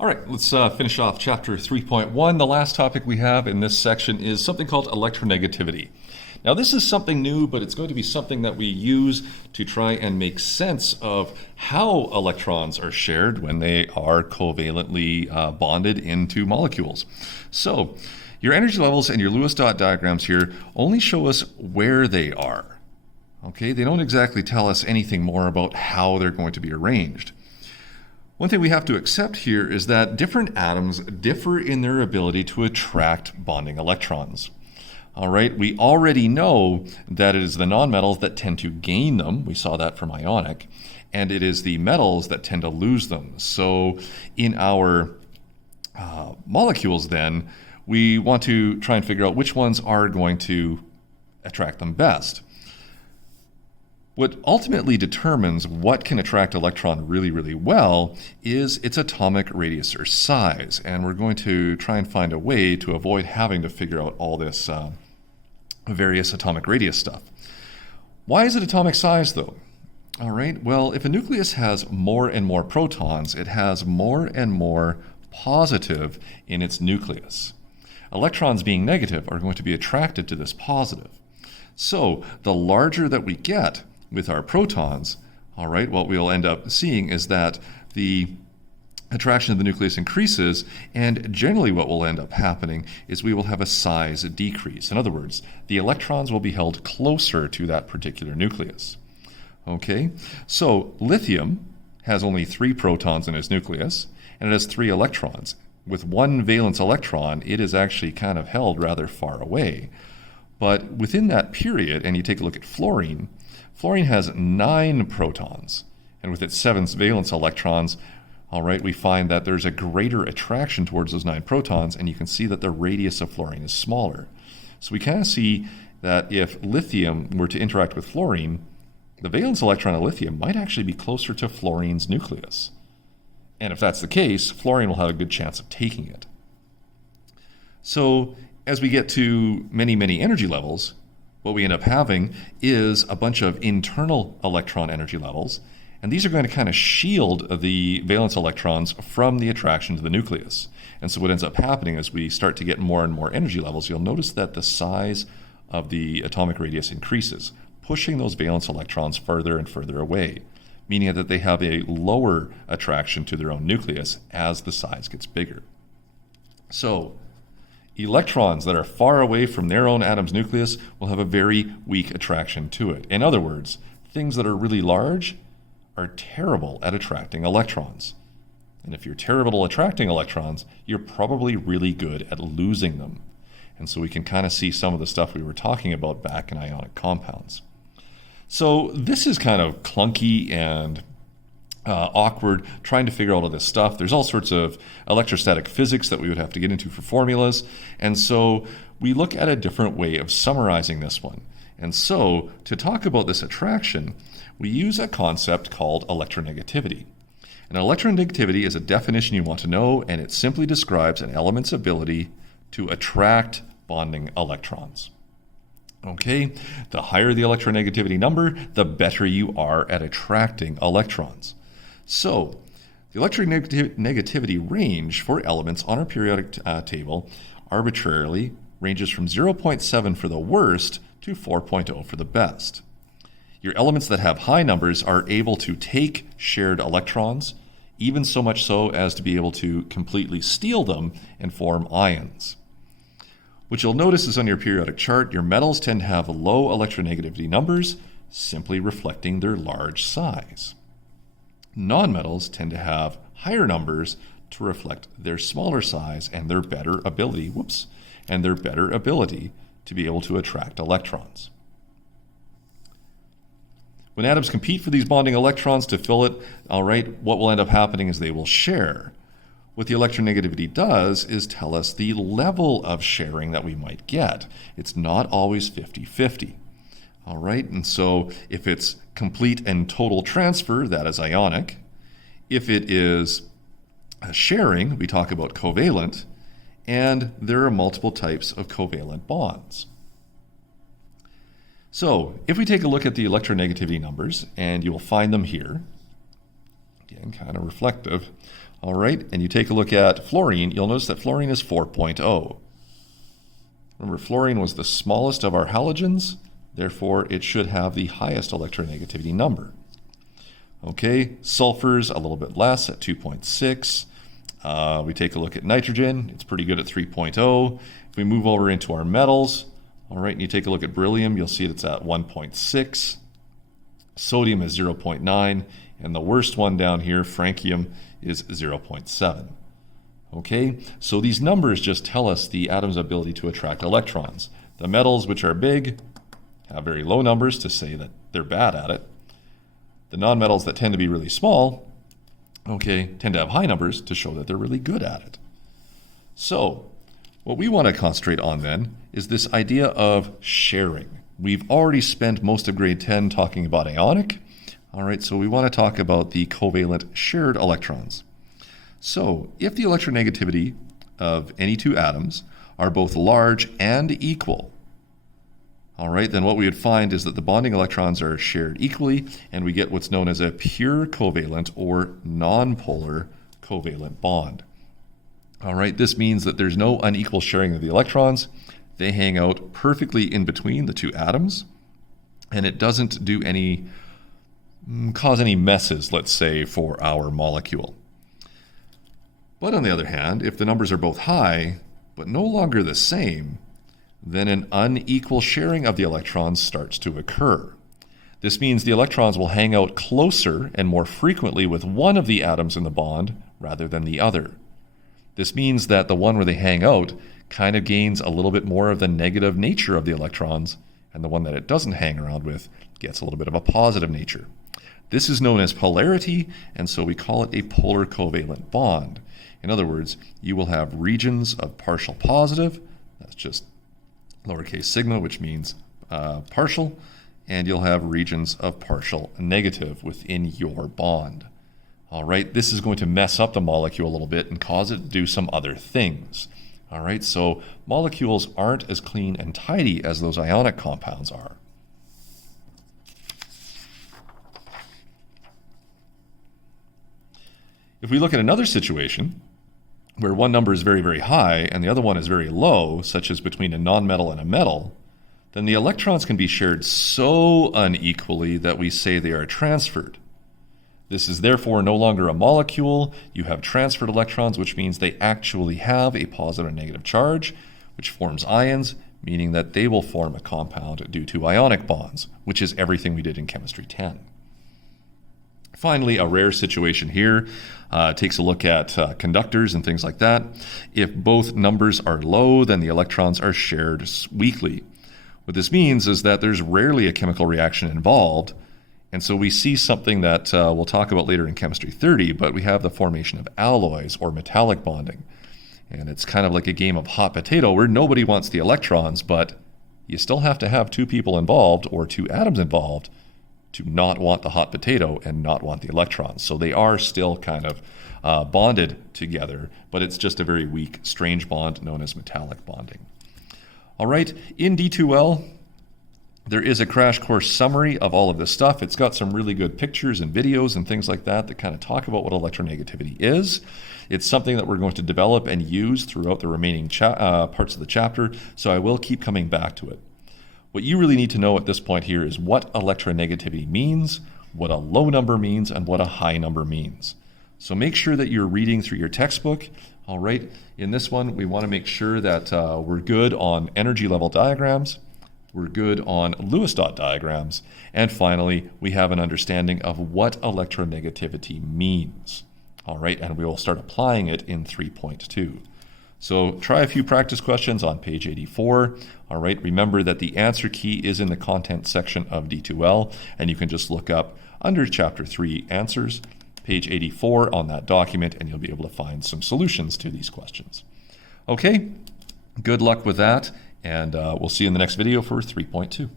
All right, let's finish off chapter 3.1. The last topic we have in this section is something called electronegativity. Now, this is something new, but it's going to be something that we use to try and make sense of how electrons are shared when they are covalently bonded into molecules. So, your energy levels and your Lewis dot diagrams here only show us where they are. Okay, they don't exactly tell us anything more about how they're going to be arranged. One thing we have to accept here is that different atoms differ in their ability to attract bonding electrons. All right, we already know that it is the nonmetals that tend to gain them. We saw that from ionic. And it is the metals that tend to lose them. So in our molecules then, we want to try and figure out which ones are going to attract them best. What ultimately determines what can attract electron really, really well is its atomic radius or size. And we're going to try and find a way to avoid having to figure out all this various atomic radius stuff. Why is it atomic size, though? All right, well, if a nucleus has more and more protons, it has more and more positive in its nucleus. Electrons being negative are going to be attracted to this positive. So the larger that we get with our protons, all right, what we'll end up seeing is that the attraction of the nucleus increases, and generally what will end up happening is we will have a size decrease. In other words, the electrons will be held closer to that particular nucleus. Okay, so lithium has only 3 protons in its nucleus, and it has 3 electrons. With one valence electron, it is actually kind of held rather far away. But within that period, and you take a look at fluorine, fluorine has 9 protons, and with its 7 valence electrons, all right, we find that there's a greater attraction towards those 9 protons, and you can see that the radius of fluorine is smaller. So we kind of see that if lithium were to interact with fluorine, the valence electron of lithium might actually be closer to fluorine's nucleus. And if that's the case, fluorine will have a good chance of taking it. So as we get to many, many energy levels, what we end up having is a bunch of internal electron energy levels, and these are going to kind of shield the valence electrons from the attraction to the nucleus. And so what ends up happening as we start to get more and more energy levels, you'll notice that the size of the atomic radius increases, pushing those valence electrons further and further away, meaning that they have a lower attraction to their own nucleus as the size gets bigger. So electrons that are far away from their own atom's nucleus will have a very weak attraction to it. In other words, things that are really large are terrible at attracting electrons. And if you're terrible at attracting electrons, you're probably really good at losing them. And so we can kind of see some of the stuff we were talking about back in ionic compounds. So this is kind of clunky and awkward, trying to figure out all this stuff. There's all sorts of electrostatic physics that we would have to get into for formulas. And so we look at a different way of summarizing this one. And so to talk about this attraction, we use a concept called electronegativity. And electronegativity is a definition you want to know, and it simply describes an element's ability to attract bonding electrons. Okay, the higher the electronegativity number, the better you are at attracting electrons. So, the electronegativity range for elements on our periodic table arbitrarily ranges from 0.7 for the worst to 4.0 for the best. Your elements that have high numbers are able to take shared electrons, even so much so as to be able to completely steal them and form ions. What you'll notice is on your periodic chart, your metals tend to have low electronegativity numbers, simply reflecting their large size. Nonmetals tend to have higher numbers to reflect their smaller size and their better ability, to be able to attract electrons. When atoms compete for these bonding electrons to fill it, all right, what will end up happening is they will share. What the electronegativity does is tell us the level of sharing that we might get. It's not always 50-50. All right, and so if it's complete and total transfer, that is ionic. If it is sharing, we talk about covalent, and there are multiple types of covalent bonds. So if we take a look at the electronegativity numbers, and you will find them here. Again, kind of reflective. All right, and you take a look at fluorine, you'll notice that fluorine is 4.0. Remember, fluorine was the smallest of our halogens, therefore it should have the highest electronegativity number. Okay, sulfur's a little bit less at 2.6. We take a look at nitrogen, it's pretty good at 3.0. If we move over into our metals, all right, and you take a look at beryllium, you'll see it's at 1.6. Sodium is 0.9, and the worst one down here, francium, is 0.7. Okay, so these numbers just tell us the atom's ability to attract electrons. The metals, which are big, have very low numbers to say that they're bad at it. The nonmetals that tend to be really small, okay, tend to have high numbers to show that they're really good at it. So, what we want to concentrate on then is this idea of sharing. We've already spent most of grade 10 talking about ionic. All right, so we want to talk about the covalent shared electrons. So, if the electronegativity of any two atoms are both large and equal, all right, then what we would find is that the bonding electrons are shared equally, and we get what's known as a pure covalent or nonpolar covalent bond. All right, this means that there's no unequal sharing of the electrons. They hang out perfectly in between the two atoms, and it doesn't cause any messes, let's say, for our molecule. But on the other hand, if the numbers are both high, but no longer the same, then an unequal sharing of the electrons starts to occur. This means the electrons will hang out closer and more frequently with one of the atoms in the bond rather than the other. This means that the one where they hang out kind of gains a little bit more of the negative nature of the electrons, and the one that it doesn't hang around with gets a little bit of a positive nature. This is known as polarity, and so we call it a polar covalent bond. In other words, you will have regions of partial positive, that's just lowercase sigma, which means partial, and you'll have regions of partial negative within your bond. All right, this is going to mess up the molecule a little bit and cause it to do some other things. All right, so molecules aren't as clean and tidy as those ionic compounds are. If we look at another situation where one number is very, very high and the other one is very low, such as between a nonmetal and a metal, then the electrons can be shared so unequally that we say they are transferred. This is therefore no longer a molecule. You have transferred electrons, which means they actually have a positive and negative charge, which forms ions, meaning that they will form a compound due to ionic bonds, which is everything we did in Chemistry 10. Finally, a rare situation here takes a look at conductors and things like that. If both numbers are low, then the electrons are shared weakly. What this means is that there's rarely a chemical reaction involved, and so we see something that we'll talk about later in Chemistry 30, but we have the formation of alloys or metallic bonding. And it's kind of like a game of hot potato where nobody wants the electrons, but you still have to have two people involved or two atoms involved to not want the hot potato and not want the electrons. So they are still kind of bonded together, but it's just a very weak, strange bond known as metallic bonding. All right, in D2L, there is a crash course summary of all of this stuff. It's got some really good pictures and videos and things like that that kind of talk about what electronegativity is. It's something that we're going to develop and use throughout the remaining parts of the chapter, so I will keep coming back to it. What you really need to know at this point here is what electronegativity means, what a low number means, and what a high number means. So make sure that you're reading through your textbook. All right, in this one, we want to make sure that we're good on energy level diagrams, we're good on Lewis dot diagrams, and finally, we have an understanding of what electronegativity means. All right, and we will start applying it in 3.2. So try a few practice questions on page 84. All right, remember that the answer key is in the content section of D2L, and you can just look up under Chapter 3 answers, page 84 on that document, and you'll be able to find some solutions to these questions. Okay, good luck with that, and we'll see you in the next video for 3.2.